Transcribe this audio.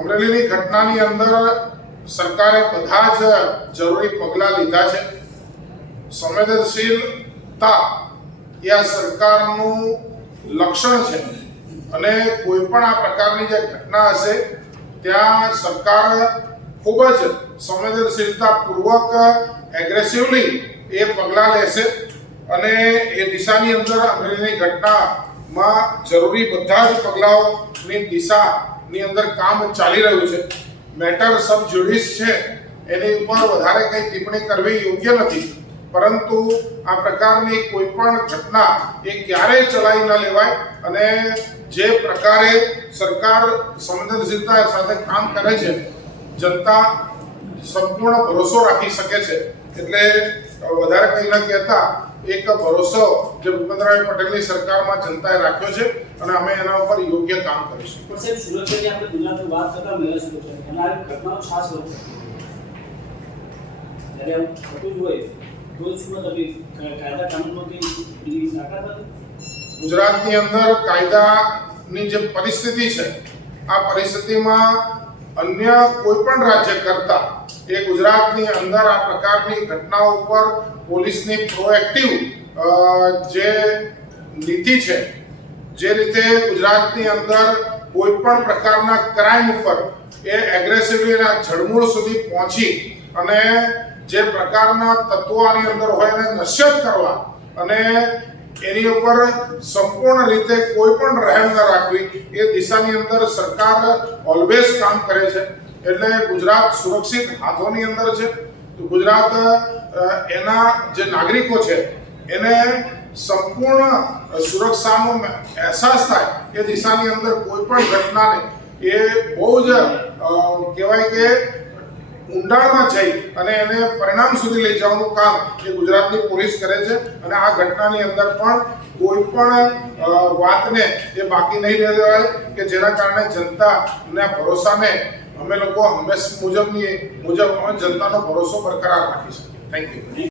અમરેલીની ઘટનાની અંદર સરકારે બધા જ જરૂરી પગલાં લીધા છે. સંવેદનશીલતા એ આ સરકારનું લક્ષણ છે અને કોઈ પણ આ પ્રકારની જે ઘટના હશે ત્યાં સરકાર ખૂબ જ સંવેદનશીલતાપૂર્વક એગ્રેસિવલી એ પગલાં લેશે અને એ દિશાની અંદર અમરેલીની ઘટનામાં જરૂરી બધા જ પગલાઓની દિશાની અંદર કામ ચાલી રહ્યું છે. મેટર સબ જ્યુડિસ છે એની ઉપર વધારે કંઈ ટિપ્પણી કરવી યોગ્ય નથી, પરંતુ આ પ્રકારની કોઈ પણ ઘટના એ ક્યારેય ચલાવી ન લેવાય અને જે પ્રકારે સરકાર સંવેદનશીલતા સાથે કામ કરે છે જનતા સંપૂર્ણ ભરોસો રાખી શકે છે. એટલે વધારે કંઈ ન કહેતા એક ભરોસો જે ભૂપેન્દ્રભાઈ પટેલની સરકારમાં જનતાએ રાખ્યો છે અને અમે એના ઉપર યોગ્ય કામ કરીશું. પણ સાહેબ, સુરક્ષાની આપણે ગુજરાતની વાત કરતા મહિલા સુરક્ષા એના આ ઘટનાનો ખાસ હોય જ્યારે આમ થતું જ હોય તો શું તમે કાયદા કાનૂનોથી તાકાત હતી? ગુજરાતની અંદર કાયદાની જે પરિસ્થિતિ છે આ પરિસ્થિતિમાં અન્ય કોઈ પણ રાજ્ય કરતા એ ગુજરાતની અંદર આ પ્રકારની ઘટનાઓ ઉપર પોલીસની પ્રોએક્ટિવ જે નીતિ છે, જે રીતે ગુજરાતની અંદર કોઈ પણ પ્રકારના ક્રાઇમ ઉપર એ એગ્રેસિવલી એના જડમૂળ સુધી પહોંચી અને જે પ્રકારના તત્વો આની અંદર હોય એને નશ્યત કરવા અને એની ઉપર સંપૂર્ણ રીતે કોઈ પણ રહેમ ન રાખવી એ દિશાની અંદર સરકાર ઓલવેઝ કામ કરે છે. એટલે ગુજરાત સુરક્ષિત હાથોની અંદર છે. ગુજરાત એના જે નાગરિકો છે એને સંપૂર્ણ સુરક્ષાનો અહેસાસ થાય એ દિશાની અંદર કોઈ પણ ઘટનાને એ બહુ જ કહેવાય કે ઊંડાણમાં જઈ અને એને પરિણામ સુધી લઈ જવાનું કામ એ ગુજરાતની પોલીસ કરે છે અને આ ઘટનાની અંદર પણ કોઈ પણ વાતને એ બાકી નહીં રહેવાય કે જેના કારણે જનતાના ભરોસાને અમે લોકો હંમેશા મુજબ જનતાનો ભરોસો બરકરાર રાખી શકીએ. Thank you.